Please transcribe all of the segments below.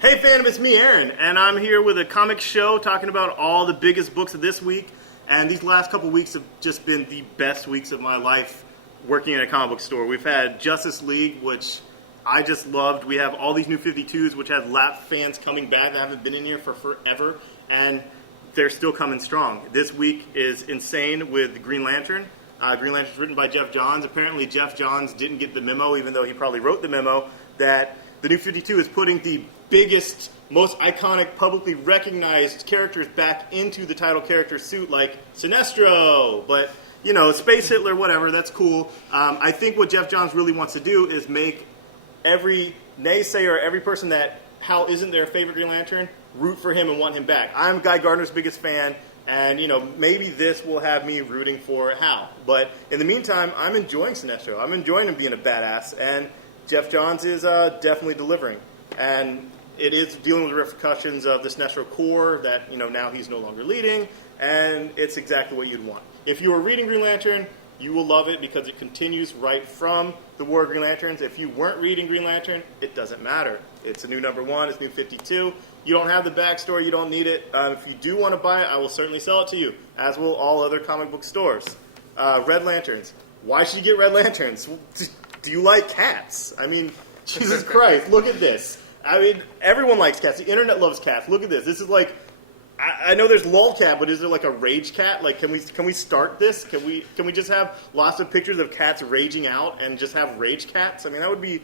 Hey fandom, it's me, Aaron, and I'm here with a comic show talking about all the biggest books of this week. And these last couple weeks have just been the best weeks of my life working in a comic book store. We've had Justice League, which I just loved. We have all these new 52s, which have lap fans coming back that haven't been in here for forever, and they're still coming strong. This week is insane with Green Lantern. Green Lantern is written by Jeff Johns. Apparently Jeff Johns didn't get the memo, even though he probably wrote the memo, that the new 52 is putting the biggest, most iconic, publicly recognized characters back into the title character suit, like Sinestro. But, you know, Space Hitler, whatever, that's cool. I think what Jeff Johns really wants to do is make every naysayer, every person that Hal isn't their favorite Green Lantern, root for him and want him back. I'm Guy Gardner's biggest fan, and, you know, maybe this will have me rooting for Hal. But in the meantime, I'm enjoying Sinestro. I'm enjoying him being a badass, and Jeff Johns is definitely delivering. And it is dealing with the repercussions of the Sinestro Corps that, you know, now he's no longer leading, and it's exactly what you'd want. If you were reading Green Lantern, you will love it because it continues right from the War of Green Lanterns. If you weren't reading Green Lantern, it doesn't matter. It's a new #1, it's new 52. You don't have the backstory, you don't need it. If you do want to buy it, I will certainly sell it to you, as will all other comic book stores. Red Lanterns. Why should you get Red Lanterns? Do you like cats? I mean, Jesus Christ, look at this. I mean, everyone likes cats. The internet loves cats. Look at this. This is like, I know there's lolcat, but is there like a rage cat? Like, can we start this? Can we just have lots of pictures of cats raging out and just have rage cats? I mean, that would be.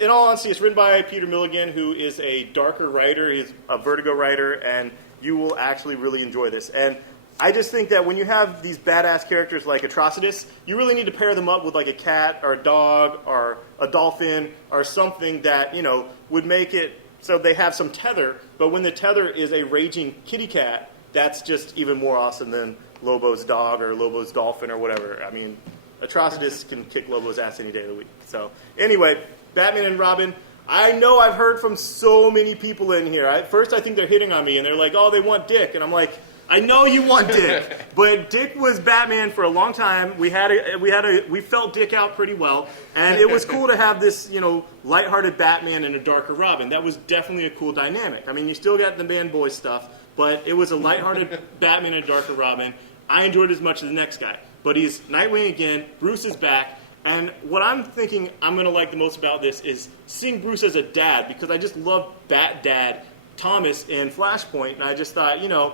In all honesty, it's written by Peter Milligan, who is a darker writer. He's a Vertigo writer, and you will actually really enjoy this. And I just think that when you have these badass characters like Atrocitus, you really need to pair them up with like a cat or a dog or a dolphin or something that, you know, would make it so they have some tether. But when the tether is a raging kitty cat, that's just even more awesome than Lobo's dog or Lobo's dolphin or whatever. I mean, Atrocitus can kick Lobo's ass any day of the week. So anyway, Batman and Robin. I know I've heard from so many people in here. At first I think they're hitting on me and they're like, oh, they want Dick. And I'm like, I know you want Dick, but Dick was Batman for a long time. We felt Dick out pretty well, and it was cool to have this, you know, lighthearted Batman and a darker Robin. That was definitely a cool dynamic. I mean, you still got the man boy stuff, but it was a lighthearted Batman and a darker Robin. I enjoyed it as much as the next guy, but he's Nightwing again. Bruce is back, and what I'm thinking I'm going to like the most about this is seeing Bruce as a dad, because I just love Bat Dad Thomas in Flashpoint, and I just thought, you know,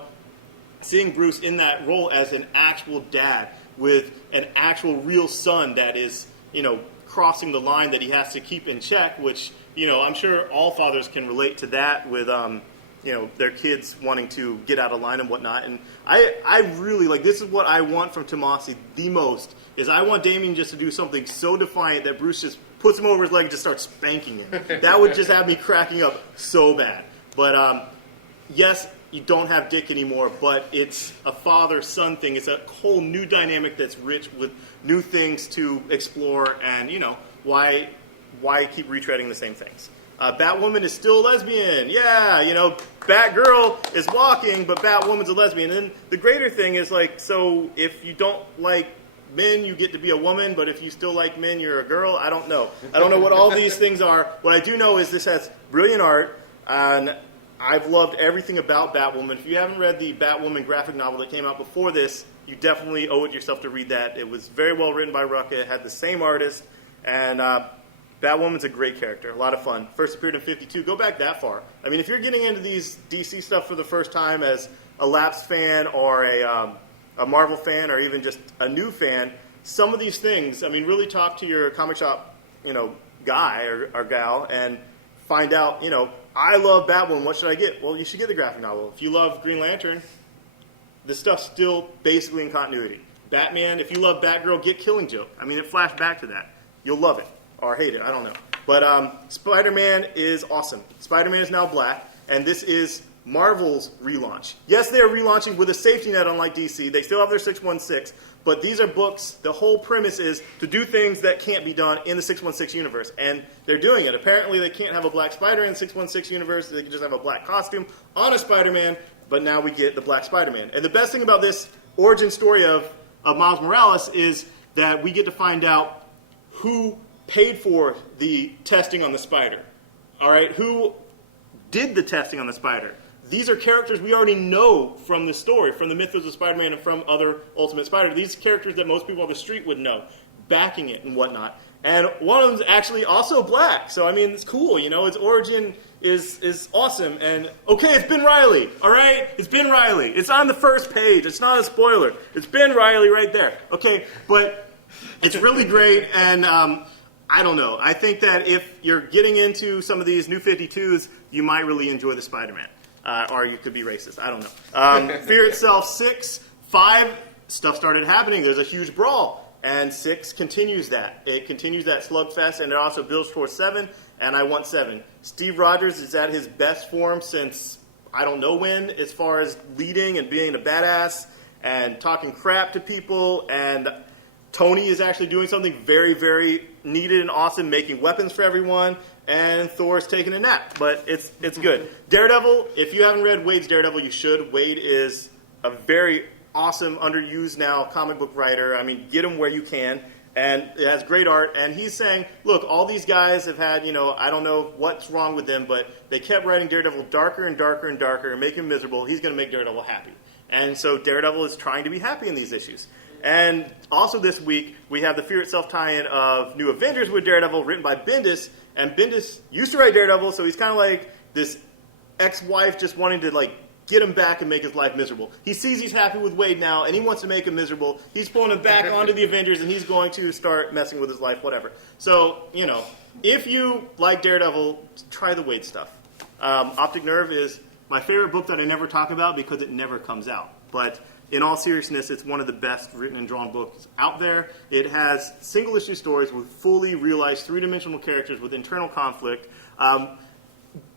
seeing Bruce in that role as an actual dad with an actual real son that is, you know, crossing the line that he has to keep in check, which, you know, I'm sure all fathers can relate to that with, you know, their kids wanting to get out of line and whatnot. And I really, like, this is what I want from Tomasi the most, is I want Damian just to do something so defiant that Bruce just puts him over his leg and just starts spanking him. That would just have me cracking up so bad. But, yes, you don't have Dick anymore, but it's a father-son thing. It's a whole new dynamic that's rich with new things to explore, and, you know, why keep retreading the same things? Batwoman is still a lesbian. Yeah, you know, Batgirl is walking, but Batwoman's a lesbian. And the greater thing is, like, so if you don't like men, you get to be a woman, but if you still like men, you're a girl. I don't know. I don't know what all these things are. What I do know is this has brilliant art, and I've loved everything about Batwoman. If you haven't read the Batwoman graphic novel that came out before this, you definitely owe it yourself to read that. It was very well written by Rucka. It had the same artist, and Batwoman's a great character, a lot of fun. First appeared in 52. Go back that far. I mean, if you're getting into these DC stuff for the first time as a lapsed fan or a Marvel fan or even just a new fan, some of these things, I mean, really talk to your comic shop, you know, guy or gal and find out, you know, I love Batwoman, what should I get? Well, you should get the graphic novel. If you love Green Lantern, this stuff's still basically in continuity. Batman, if you love Batgirl, get Killing Joke. I mean, it flashed back to that. You'll love it. Or hate it, I don't know. But Spider-Man is awesome. Spider-Man is now black, and this is Marvel's relaunch. Yes, they are relaunching with a safety net, unlike DC. They still have their 616, but these are books. The whole premise is to do things that can't be done in the 616 universe, and they're doing it. Apparently, they can't have a black spider in the 616 universe. They can just have a black costume on a Spider-Man, but now we get the black Spider-Man. And the best thing about this origin story of Miles Morales is that we get to find out who paid for the testing on the spider. All right, who did the testing on the Spider. These are characters we already know from the story, from the Mythos of Spider-Man and from other Ultimate Spider. These characters that most people on the street would know, backing it and whatnot. And one of them's actually also black, so I mean, it's cool, you know, its origin is awesome. And okay, it's Ben Reilly, all right? It's Ben Reilly. It's on the first page. It's not a spoiler. It's Ben Reilly right there, okay? But it's really great, and I don't know. I think that if you're getting into some of these New 52s, you might really enjoy the Spider-Man. Or you could be racist. I don't know. Fear itself, 6, 5, stuff started happening. There's a huge brawl. And 6 continues that. It continues that slugfest, and it also builds towards 7, and I want 7. Steve Rogers is at his best form since I don't know when, as far as leading and being a badass and talking crap to people. And Tony is actually doing something very, very needed and awesome, making weapons for everyone. And Thor's taking a nap, but it's good. Daredevil, if you haven't read Wade's Daredevil, you should. Wade is a very awesome, underused now comic book writer. I mean, get him where you can. And it has great art. And he's saying, look, all these guys have had, you know, I don't know what's wrong with them, but they kept writing Daredevil darker and darker and darker and make him miserable. He's going to make Daredevil happy. And so Daredevil is trying to be happy in these issues. And also this week, we have the Fear Itself tie-in of New Avengers with Daredevil, written by Bendis. And Bendis used to write Daredevil, so he's kind of like this ex-wife just wanting to, like, get him back and make his life miserable. He sees he's happy with Wade now, and he wants to make him miserable. He's pulling him back onto the Avengers, and he's going to start messing with his life, whatever. So, you know, if you like Daredevil, try the Wade stuff. Optic Nerve is my favorite book that I never talk about because it never comes out. But in all seriousness, it's one of the best written and drawn books out there. It has single-issue stories with fully realized three-dimensional characters with internal conflict.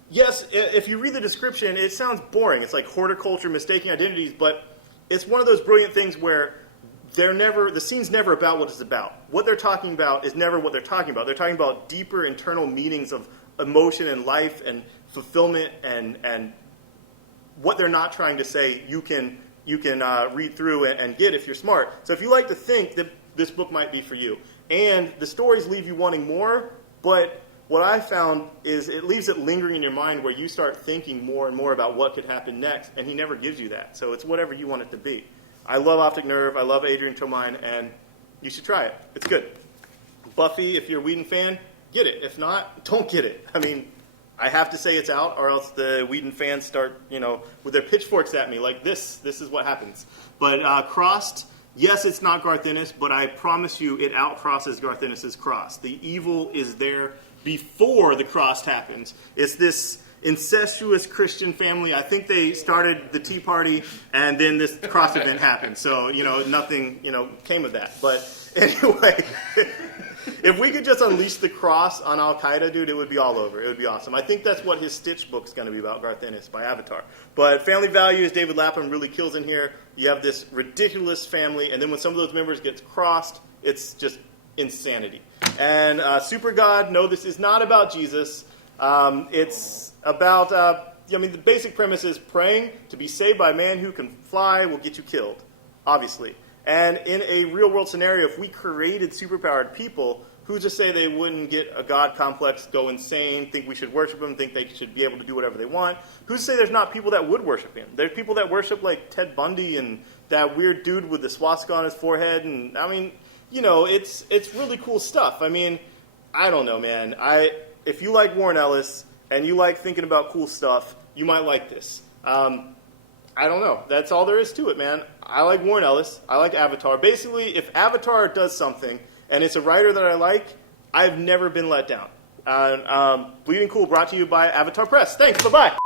Yes, if you read the description, it sounds boring. It's like horticulture, mistaking identities, but it's one of those brilliant things where the scene's never about what it's about. What they're talking about is never what they're talking about. They're talking about deeper internal meanings of emotion and life and fulfillment and what they're not trying to say you can read through and get if you're smart. So if you like to think, that this book might be for you. And the stories leave you wanting more, but what I found is it leaves it lingering in your mind where you start thinking more and more about what could happen next, and he never gives you that. So it's whatever you want it to be. I love Optic Nerve. I love Adrian Tomine, and you should try it. It's good. Buffy, if you're a Whedon fan, get it. If not, don't get it. I mean, I have to say it's out, or else the Whedon fans start, with their pitchforks at me like this. This is what happens. But Crossed, yes, it's not Garth Ennis, but I promise you it outcrosses Garth Ennis' Cross. The evil is there before the Crossed happens. It's this incestuous Christian family. I think they started the Tea Party, and then this Cross event happened. So, nothing, came of that. But anyway, if we could just unleash the Cross on Al-Qaeda, dude, it would be all over. It would be awesome. I think that's what his Stitch book's going to be about, Garth Ennis, by Avatar. But family values, David Lapham really kills in here. You have this ridiculous family, and then when some of those members get crossed, it's just insanity. And Super God, no, this is not about Jesus. It's about, the basic premise is praying to be saved by a man who can fly will get you killed, obviously. And in a real-world scenario, if we created superpowered people, who's to say they wouldn't get a God complex, go insane, think we should worship him, think they should be able to do whatever they want? Who's to say there's not people that would worship him? There's people that worship like Ted Bundy and that weird dude with the swastika on his forehead. And it's really cool stuff. I don't know, man. If you like Warren Ellis and you like thinking about cool stuff, you might like this. I don't know. That's all there is to it, man. I like Warren Ellis. I like Avatar. Basically, if Avatar does something and it's a writer that I like, I've never been let down. Bleeding Cool brought to you by Avatar Press. Thanks. Bye-bye.